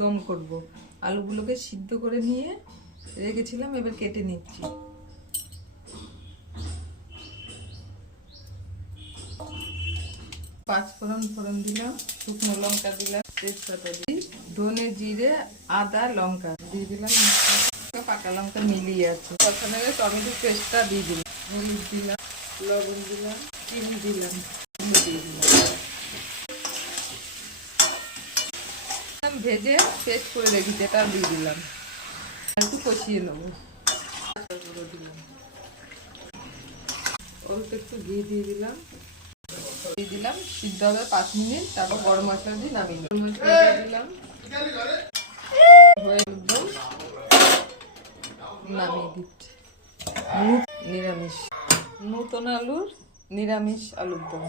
দম করব। আলুগুলোকে সিদ্ধ করে নিয়ে রেখেছিলাম, এবার কেটে নিচ্ছি। পাঁচফোড়ন ফোড়ন দিলাম, শুকনো লঙ্কা দিলাম, তেজপাতা দিই, ধনে জিরে আদা লঙ্কা দিয়ে দিলাম, পাকা লঙ্কা মিলিয়ে আছে। প্রথমে টমেটো পেস্টটা দিয়ে দিলাম, হলুদ দিলাম, লবণ দিলাম, চিনি দিলাম, দিয়ে দিলাম, ভেজে পেস্ট করে রেখেছি এটা দিয়ে দিলাম, একটু কষিয়ে নেবো। দিলাম অল্প একটু ঘি দিয়ে দিলাম, সিদ্ধ হবে 5 মিনিট, তারপর গরম মশলা দিয়ে নামিয়ে দিলাম, নামিয়ে দিচ্ছি। নিরামিষ নতুন আলুর নিরামিষ আলুর দম।